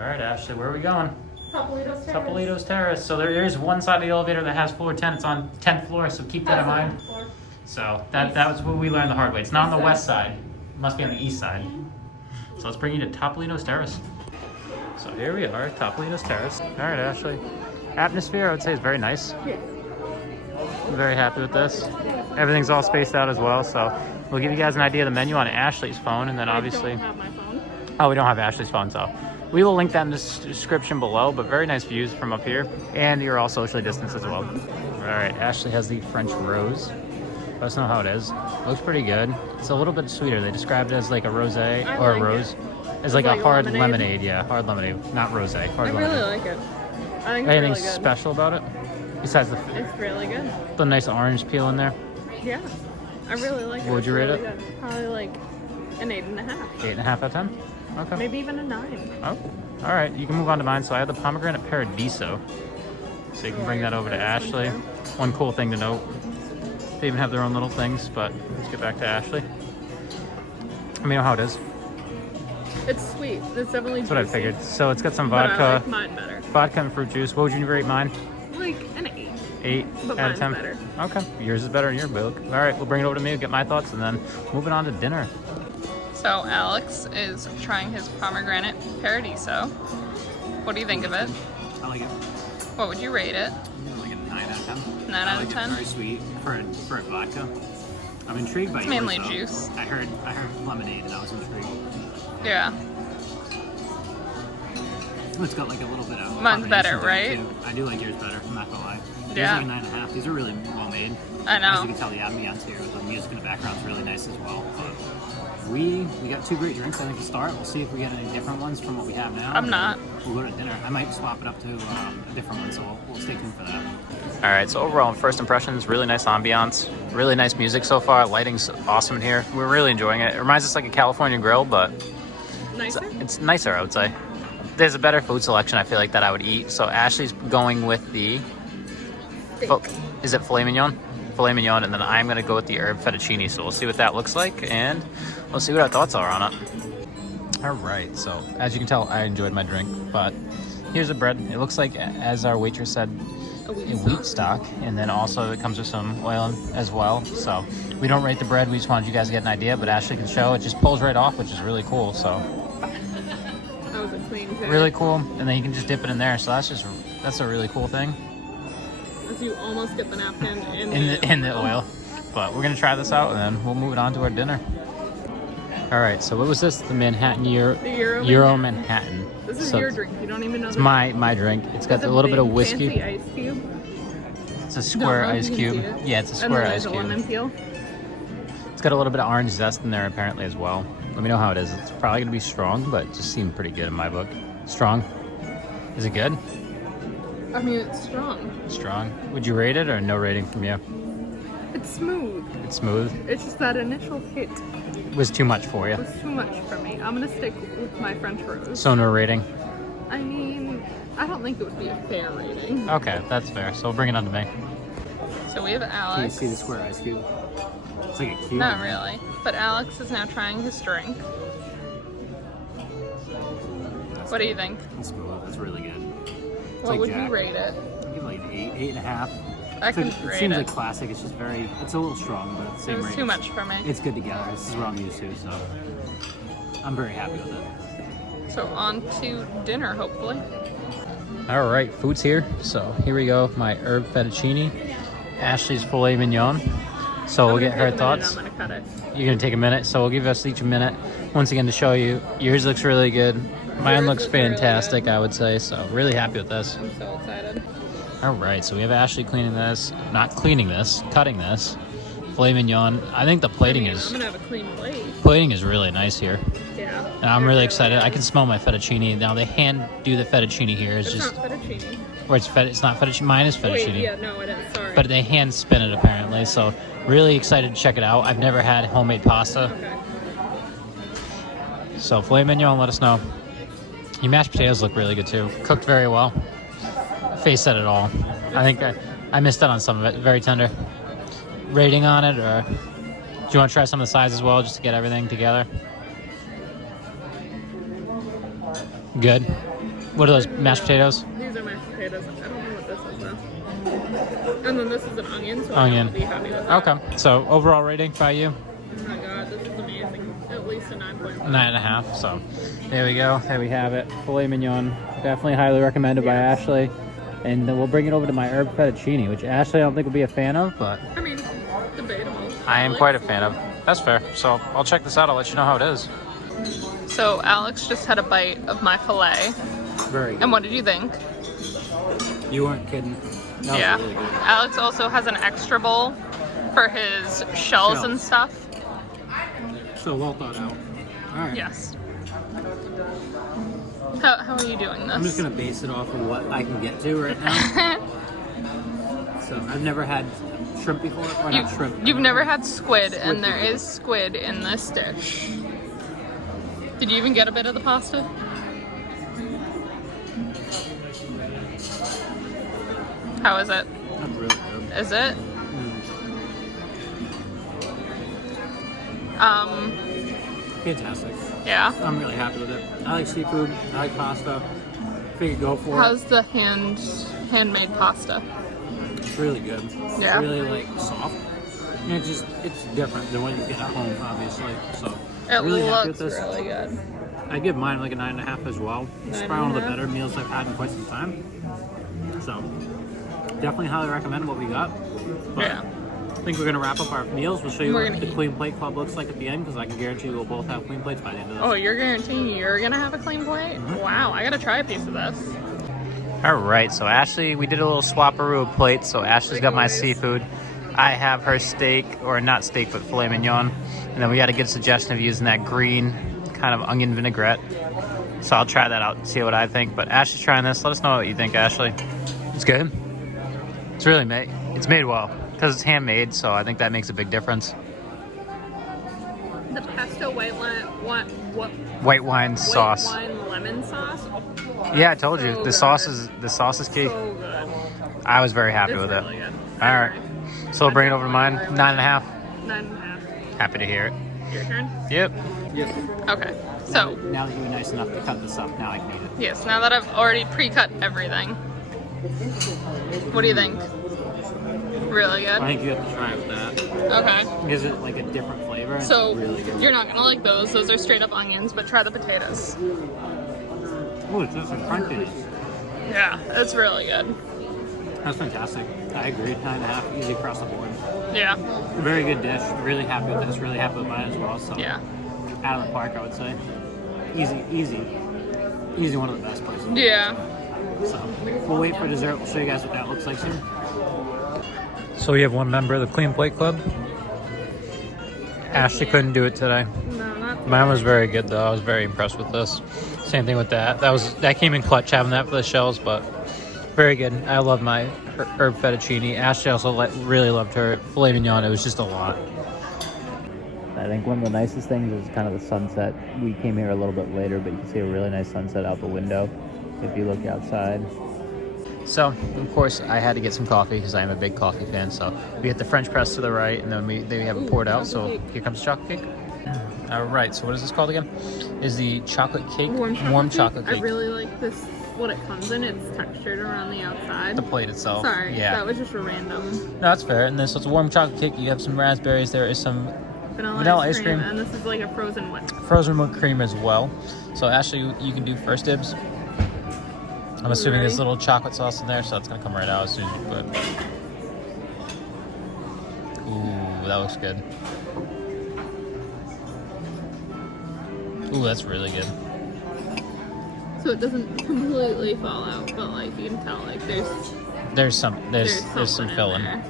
All right, Ashley, where are we going? Topolino's Terrace. Topolino's Terrace. So there is one side of the elevator that has floor 10. It's on 10th floor, so keep that in mind. So that was what we learned the hard way. It's not on the west side. It must be on the east side. So let's bring you to Topolino's Terrace. So here we are, Topolino's Terrace. All right, Ashley. Atmosphere, I would say, is very nice. Yeah. I'm very happy with this. Everything's all spaced out as well, so we'll give you guys an idea of the menu on Ashley's phone, and then obviously... I don't have my phone. Oh, we don't have Ashley's phone, so we will link that in the description below, but very nice views from up here, and you're all socially distanced as well. All right, Ashley has the French Rose. Let us know how it is. Looks pretty good. It's a little bit sweeter. They described it as like a rosé or a rose. It's like a hard lemonade. Yeah, hard lemonade, not rosé. Hard lemonade. I really like it. I think it's Anything really good. special about it? Besides It's really good. the nice orange peel in there. Yeah, I really like it. What would you rate it? Good. Probably like an 8.5. 8.5 out of 10? Okay. Maybe even a 9. Oh, all right. You can move on to mine. So I have the pomegranate paradiso. So you can bring that over to Ashley. One cool thing to note. They even have their own little things, but let's get back to Ashley. Let me know how it is. It's sweet. It's definitely That's what I juicy, figured. So it's got some but vodka. I like mine better. Vodka and fruit juice. What would you rate mine? Like an 8. 8 But out of 10. mine's better. Okay. Yours is better in your book. All right. We'll bring it over to me, get my thoughts, and then moving on to dinner. So Alex is trying his pomegranate paradiso. What do you think of it? I like it. What would you rate it? Like a 9 out of 10. 9 out of I like 10? it. Very sweet for a vodka. I'm intrigued by It's yours, mainly though. juice. I heard lemonade and I was intrigued. Yeah. It's got like a little bit of Mine's better, carbonation to it, right? too. I do like yours better. I'm not gonna lie. Yours Yeah. like a 9.5. These are really well made. I As know. you can tell, the ambiance here with the music in the background is really nice as well. But we got 2 great drinks. I think to start. We'll see if we get any different ones from what we have now. I'm not. We'll go to dinner. I might swap it up to a different one, so we'll stay tuned for that. All right, so overall, first impressions, really nice ambiance, really nice music so far. Lighting's awesome in here. We're really enjoying it. It reminds us like a California grill, but Nicer? it's nicer, I would say. There's a better food selection, I feel like, that I would eat. So Ashley's going with the, is it filet mignon? Filet mignon, and then I'm gonna go with the herb fettuccine. So we'll see what that looks like, and we'll see what our thoughts are on it. All right, so as you can tell, I enjoyed my drink, but here's the bread. It looks like, as our waitress said, a wheat stock, and then also it comes with some oil as well. So we don't rate the bread, we just wanted you guys to get an idea, but Ashley can show it just pulls right off, which is really cool. So That was a clean pair. really cool, and then you can just dip it in there. So that's a really cool thing As you almost get the napkin in the oil. But we're gonna try this out, and then we'll move it on to our dinner. All right, so what was this? The Manhattan Euro Manhattan. This is So your drink. You don't even know it's the my drink. It's got a little bit of whiskey. Fancy ice cube. It's a square Don't know if ice you can cube. see it. Yeah, it's a And square then ice there's a lemon cube. peel. It's got a little bit of orange zest in there apparently as well. Let me know how it is. It's probably gonna be strong, but it just seemed pretty good in my book. Strong. Is it good? I mean, it's strong. Strong. Would you rate it or no rating from you? It's smooth. It's smooth. It's just that initial hit Was too much for you. was too much for me. I'm gonna stick with my French Rose. So no rating. I mean, I don't think it would be a fair rating. Okay, that's fair. So bring it on to me. So we have Can you Alex. see the square ice cube? It's like a cube. Not really. But Alex is now trying his drink. That's What do you good. think? It's smooth. It's really good. It's What like would Jack. you rate it? I'd give it like an 8.5. I It's can like, it rate seems it. like classic. It's just it's a little strong, but at the It same was rate, too much for me. it's good together. This is what I'm used to, so I'm very happy with it. So on to dinner, hopefully. All right, food's here. So here we go. My herb fettuccine. Ashley's filet mignon. So we'll get her thoughts. I'm gonna cut it. You're gonna take a minute, so we'll give us each a minute once again to show you. Yours looks really good. Mine Yours looks looks really fantastic, I would say. So really happy with this. I'm so excited. All right, so we have Ashley cleaning this, not cleaning this, cutting this. Filet mignon. I think the plating I'm is gonna have a clean plate. really nice here, Yeah. and I'm really excited. I can smell my fettuccine now. They hand do the fettuccine here. It's It's just not fettuccine. where it's not fettuccine. Mine is fettuccine. Wait, yeah, no, it is. Sorry. But they hand spin it apparently. So really excited to check it out. I've never had homemade pasta. Okay. So filet mignon, let us know. Your mashed potatoes look really good too. Cooked very well. Face said it all. I think I missed out on some of it. Very tender. Rating on it, or do you want to try some of the sides as well just to get everything together? Good. What are those, mashed potatoes? These are mashed potatoes. I don't know what this is though. And then this is an onion, so Onion. I'll be happy with that. Okay, so overall rating by you? Oh my god, this is amazing. At least a 9.5. 9.5. So there we go. There we have it. Filet mignon. Definitely highly recommended by Ashley. And then we'll bring it over to my herb fettuccine, which Ashley I don't think will be a fan of, but I mean, debatable. I am quite a fan of. That's fair. So I'll check this out. I'll let you know how it is. So Alex just had a bite of my filet. Very good. And what did you think? You weren't kidding. That was Yeah. really good. Alex also has an extra bowl for his shells and stuff. So well thought out. All right. Yes. How are you doing this? I'm just gonna base it off of what I can get to right now. So I've never had shrimp before, or not shrimp. You've never had squid, and there is squid in this dish. Did you even get a bit of the pasta? How is it? That's really good. Is it? Fantastic. Yeah. I'm really happy with it. I like seafood. I like pasta. Figured go for How's the handmade pasta? it. It's really good. Yeah. It's really like soft. And it's different than what you get at home, obviously. So It really happy with looks this. really good. I give mine like a 9.5 as well. It's probably one of the 9.5? better meals I've had in quite some time. So definitely highly recommend what we got. But Yeah. I think we're gonna wrap up our meals. We'll show you We're what gonna the eat. Clean Plate Club looks like at the end, because I can guarantee we'll both have clean plates by the end of this. Oh, you're guaranteeing you're gonna have a clean plate? Wow, I gotta try a piece of this. All right, so Ashley, we did a little Swaparoo Plate. So Ashley's got my Nice. seafood. I have her steak, or not steak, but filet mignon. And then we got a good suggestion of using that green kind of onion vinaigrette. So I'll try that out and see what I think. But Ashley's trying this. Let us know what you think, Ashley. It's good. It's really made. It's made well because it's handmade. So I think that makes a big difference. The pesto white wine, White wine sauce. White wine lemon sauce. Oh, Yeah, I told you so the good. sauce is key. So good. I was very happy It's with really it. good. All right, so we'll bring it over to mine. 9.5. 9.5. Happy to hear it. Your turn. Yep. Okay, so Now that you were nice enough to cut this up, now I can eat it. yes, now that I've already pre-cut everything, what do you think? Really I good? think you have to try it with that. Okay, Gives it like a different flavor. And so it's really good. you're not gonna like those. Those are straight up onions, but try the potatoes. Oh, it's just some crunchiness. Yeah, it's really good. That's fantastic. I agree. 9.5, easy across the board. Yeah, Very good dish. Really happy with this. Really happy with mine as well. So yeah, out of the park, I would say. Easy. One of the best places. yeah. So we'll wait for dessert. We'll show you guys what that looks like soon. So we have one member of the Clean Plate Club. Ashley couldn't do it today. No, not Mine was very good though. I was very impressed with this. Same thing with that. That came in clutch having that for the shells, but very good. I love my herb fettuccine. Ashley also really loved her filet mignon. It was just a lot. I think one of the nicest things is kind of the sunset. We came here a little bit later, but you can see a really nice sunset out the window if you look outside. So, of course, I had to get some coffee because I am a big coffee fan. So we get the French press to the right, and then we have it poured out. So here comes chocolate cake. All right. So what is this called again? Is the chocolate cake warm chocolate cake? I really like this. What it comes in, it's textured around the outside. The plate itself. Sorry, Yeah. that was just a random No, that's fair. And this, so it's a warm chocolate cake. You have some raspberries. There is some vanilla ice cream. and this is like a frozen whip. frozen whipped cream as well. So Ashley, you can do first dibs. I'm assuming there's a little chocolate sauce in there, so that's gonna come right out as soon as you put it. Ooh, that looks good. Ooh, that's really good. So it doesn't completely fall out, but like you can tell, like There's some something in filling. there.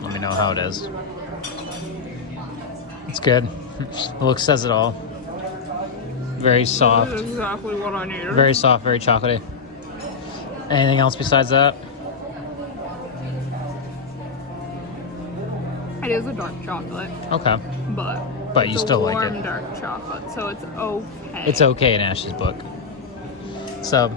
Let me know how it is. It's good. The look says it all. Very soft. This is exactly what I needed. Very soft, very chocolatey. Anything else besides that? It is a dark chocolate, Okay. but you it's still a like warm it. dark chocolate, so it's okay. It's okay in Ash's book. So,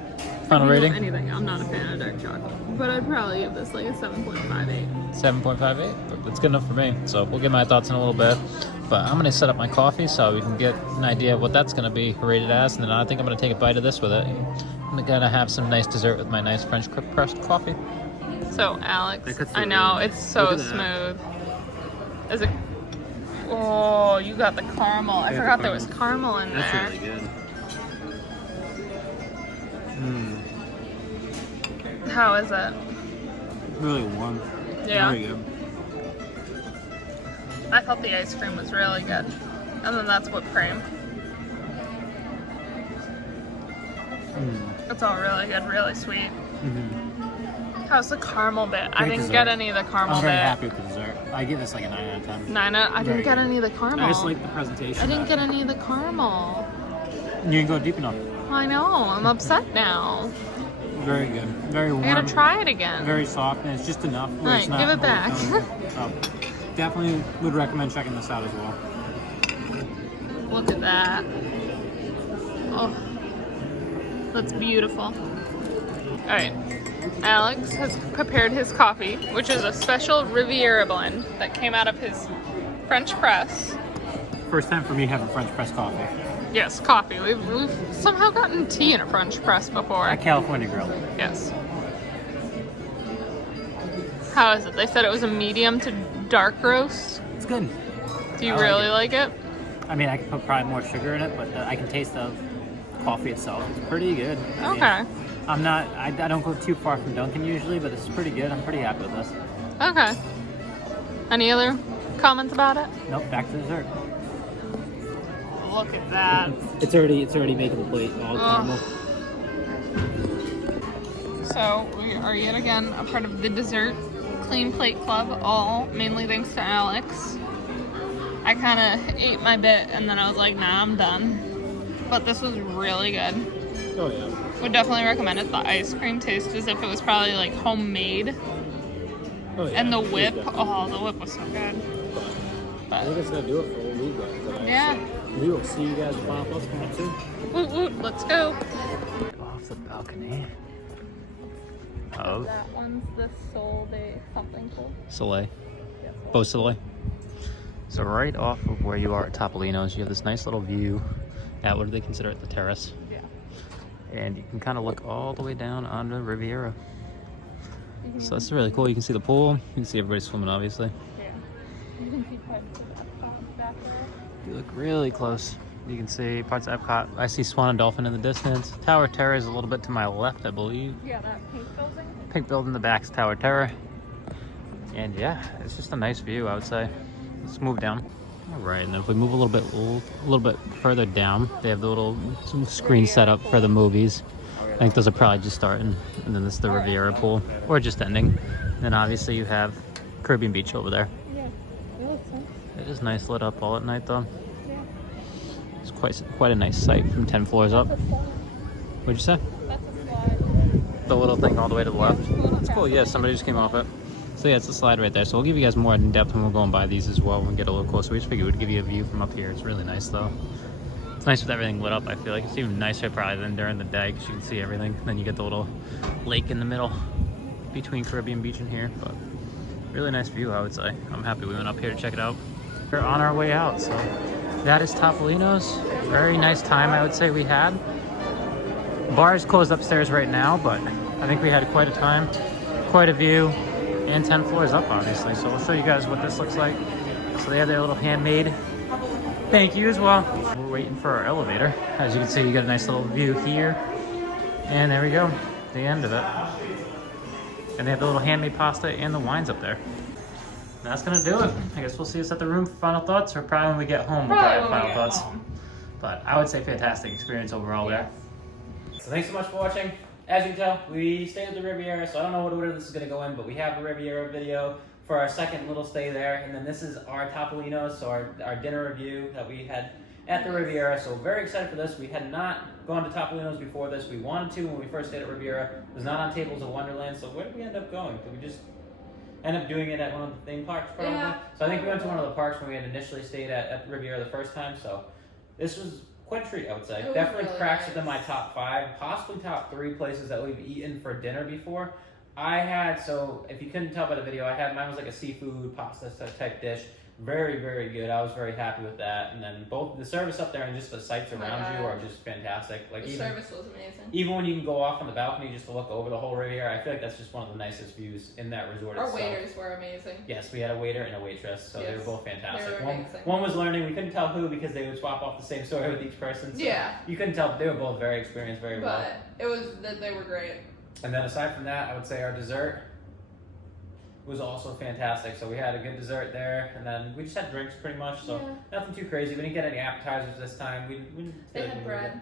Final rating? Anything. I'm not a fan of dark chocolate, but I'd probably give this like a 7.58. 7.58. That's good enough for me. So we'll get my thoughts in a little bit. But I'm gonna set up my coffee so we can get an idea of what that's gonna be rated as, and then I think I'm gonna take a bite of this with it. I'm gonna have some nice dessert with my nice French pressed coffee. So Alex, I really know nice. it's so Look at smooth. Is it? Oh, you got the caramel. I got forgot the there was caramel in That's there. really good. How is it? Really warm. Yeah. Very good. I thought the ice cream was really good. And then that's whipped cream. It's all really good, really sweet. How's the caramel bit? I didn't get any of the caramel I'm bit. very happy with the dessert. I give this like a 9 out of 10. I didn't get any of the caramel. I just like the presentation. I didn't get any of the caramel. You didn't go deep enough. I know, I'm upset now. Very good. Very warm. I gotta try it again. Very soft, and it's just enough. Where Right, it's not give it back. overwhelming. So, definitely would recommend checking this out as well. Look at that. Oh, that's beautiful. All right, Alex has prepared his coffee, which is a special Riviera blend that came out of his French press. First time for me having French press coffee. Yes, coffee. We've somehow gotten tea in a French press before. At California Grill. Yes. How is it? They said it was a medium to dark roast. It's good. Do you I like really it. like it? I mean, I could put probably more sugar in it, but I can taste the coffee itself. It's pretty good. I mean, Okay. I don't go too far from Dunkin' usually, but it's pretty good. I'm pretty happy with this. Okay. Any other comments about it? Nope, back to dessert. Look at that. It's already making the plate all caramel. So we are yet again a part of the dessert clean plate club, all mainly thanks to Alex. I kind of ate my bit and then I was like, nah, I'm done. But this was really good. Oh yeah. Would definitely recommend it. The ice cream tastes as if it was probably like homemade. Oh yeah. And the It was whip, definitely oh, the whip was so good. fun. I But think it's gonna do it for what we've got today. Yeah. So we will see you guys at Final Thoughts coming up soon. woot woot, let's go. Off the balcony of That one's the Sol de something cool. Soleil. Beau Soleil. So right off of where you are at Topolino's, you have this nice little view at, what do they consider it, the terrace? Yeah. And you can kind of look all the way down onto Riviera. So that's really cool. You can see the pool. You can see everybody swimming, obviously. Yeah. You can see parts of that back there. If you look really close, you can see parts of Epcot. I see Swan and Dolphin in the distance. Tower Terror is a little bit to my left, I believe. Yeah, that pink building. Pink building in the back's Tower Terror. And yeah, it's just a nice view, I would say. Let's move down. All right, and then if we move a little bit further down, they have the little screen set up for the movies. I think those are probably just starting, and then this is the Riviera pool, or just ending. And then obviously you have Caribbean Beach over there. Yeah, it looks nice. It is nice lit up all at night though. Yeah. It's quite a nice sight from 10 floors up. That's a slide. What'd you say? That's a slide. The little thing all the way to the left. Little It's cool, yeah, somebody just came off it. So yeah, it's a slide right there. So we'll give you guys more in depth when we're going by these as well when we get a little closer. We just figured we'd give you a view from up here. It's really nice though. It's nice with everything lit up, I feel like. It's even nicer probably than during the day because you can see everything. Then you get the little lake in the middle between Caribbean Beach and here. But really nice view, I would say. I'm happy we went up here to check it out. We're on our way out, so that is Topolino's. Very nice time, I would say we had. Bar is closed upstairs right now, but I think we had quite a time, quite a view, and 10 floors up, obviously. So I'll show you guys what this looks like. So they have their little handmade thank you as well. We're waiting for our elevator. As you can see, you got a nice little view here. And there we go, the end of it. And they have the little handmade pasta and the wines up there. And that's gonna do it. I guess we'll see us at the room for final thoughts, or probably when we get home, we'll probably have final thoughts. But I would say fantastic experience overall there. So thanks so much for watching. As you can tell, we stayed at the Riviera, so I don't know what order this is gonna go in, but we have a Riviera video for our second little stay there. And then this is our Topolino, so our dinner review that we had at the Riviera. So very excited for this. We had not gone to Topolino's before this. We wanted to when we first stayed at Riviera. It was not on Tables of Wonderland, so where did we end up going? Did we just end up doing it at one of the theme parks probably? Yeah. So I think we went to one of the parks when we had initially stayed at Riviera the first time, so this was quite a treat, I would say. It was Definitely really cracks nice. within my top 5, possibly top 3 places that we've eaten for dinner before. So if you couldn't tell by the video, mine was like a seafood pasta type dish. Very, very good. I was very happy with that. And then both the service up there and just the sights Oh my around you God. are just fantastic. Like The even service was amazing. even when you can go off on the balcony just to look over the whole Riviera, I feel like that's just one of the nicest views in that resort Our itself. waiters were amazing. Yes, we had a waiter and a waitress, so they were Yes, both fantastic. they were amazing. One was learning, we couldn't tell who because they would swap off the same story with each person. So Yeah. you couldn't tell, but they were both very experienced, very well. But they were great. And then aside from that, I would say our dessert was also fantastic. So we had a good dessert there, and then we just had drinks pretty much. So nothing too crazy. We didn't get any appetizers this time. They had bread.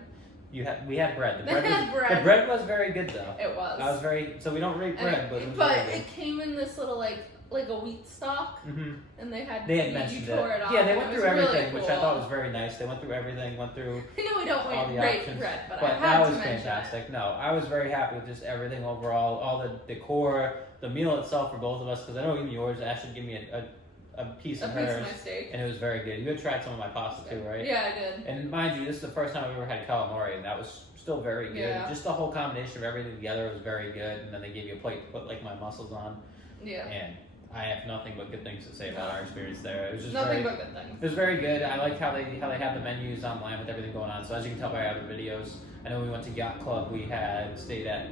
We had bread. They had bread. The bread was very good though. It was. I was very. So we don't rate bread, but it was very good. it came in this little like a wheat stalk, Mhm. and they had mentioned you tore it. it off. Yeah, they and went it through was really everything, which I cool. thought was very nice. They went through everything. Went through I know we don't all the rate options, bread, but I but had that to was mention fantastic. No, I was very happy with just everything overall, all the decor, the meal itself for both of us. Because I know even yours, Ashley gave me a piece it. of A piece hers, of my steak. and it was very good. You had tried some of my pasta too, right? Yeah, I did. And mind you, this is the first time I've ever had calamari, and that was still very good. Yeah. Just the whole combination of everything together was very good. And then they gave you a plate to put like my mussels on, Yeah. and I have nothing but good things to say about our experience there. It was just Nothing very, but good things. it was very good. I like how they have the menus online with everything going on. So as you can tell by other videos, I know we went to Yacht Club. We stayed at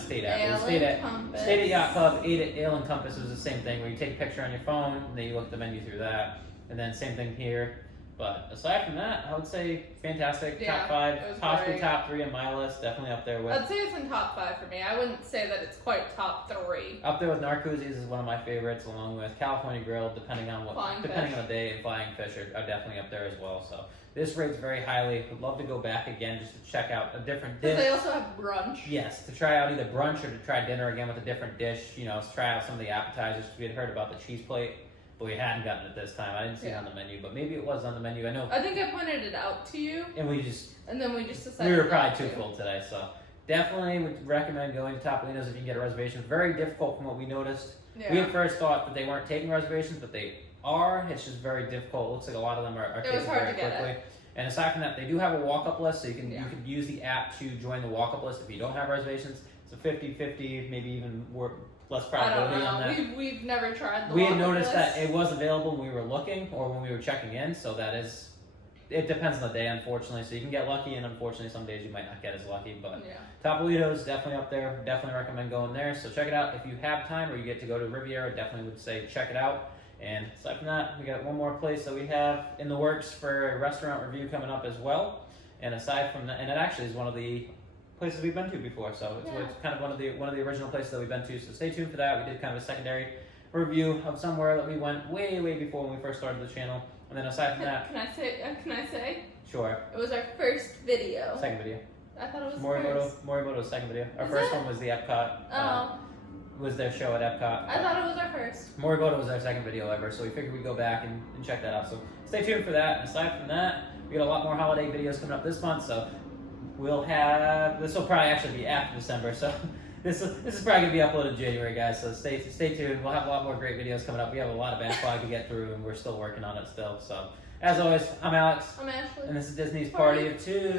stayed at Yacht Club, ate at Ale and Compass. It was the same thing where you take a picture on your phone and then you look at the menu through that. And then same thing here. But aside from that, I would say fantastic. Yeah, Top 5, it was possibly great. top 3 on my list. Definitely up there with I'd say it's in top 5 for me. I wouldn't say that it's quite top 3. Up there with Narcoossee's is one of my favorites, along with California Grill, depending on Flying the day, and Flying Fish are definitely up there as well. So this rates very highly. Would love to go back again just to check out a different Because they dish. also have brunch. Yes, to try out either brunch or to try dinner again with a different dish. You know, to try out some of the appetizers. We had heard about the cheese plate, but we hadn't gotten it this time. I didn't see it on the menu, but maybe it was on the menu. I know. I think I pointed it out to you, And we just and then we just decided. we were not probably too to. full today, so definitely would recommend going to Topolino's if you can get a reservation. Very difficult from what we noticed. Yeah. We at first thought that they weren't taking reservations, but they are. It's just very difficult. It looks like a lot of them are It taken was hard very to get quickly. And aside from that, they do have a walk-up list, so you can use the app to join the walk-up list if you don't have reservations. It's a 50-50, maybe even less I probability don't on know. that. We've never tried the We had walk-up noticed list. that it was available when we were looking or when we were checking in, so that is. It depends on the day, unfortunately. So you can get lucky, and unfortunately, some days you might not get as lucky. But Yeah. Topolino's definitely up there. Definitely recommend going there. So check it out if you have time or you get to go to Riviera. Definitely would say check it out. And aside from that, we got one more place that we have in the works for a restaurant review coming up as well. And aside from that, and it actually is one of the places we've been to before. So it's kind of one of the original places that we've been to. So stay tuned for that. We did kind of a secondary review of somewhere that we went way before when we first started the channel. And then aside from that, Can I say? sure. It was our first video. Second video. I thought it was first. Morimoto's second video. Our Is first it? one was the Epcot. Oh, Was their show at Epcot. I thought it was our first. Morimoto was our second video ever, so we figured we'd go back and check that out. So stay tuned for that. And aside from that, we got a lot more holiday videos coming up this month. So we'll have this will probably actually be after December. So this is probably gonna be uploaded in January, guys. So stay tuned. We'll have a lot more great videos coming up. We have a lot of backlog to get through, and we're still working on it still. So as always, I'm Alex, I'm Ashley. and this is Disney's Party of Two.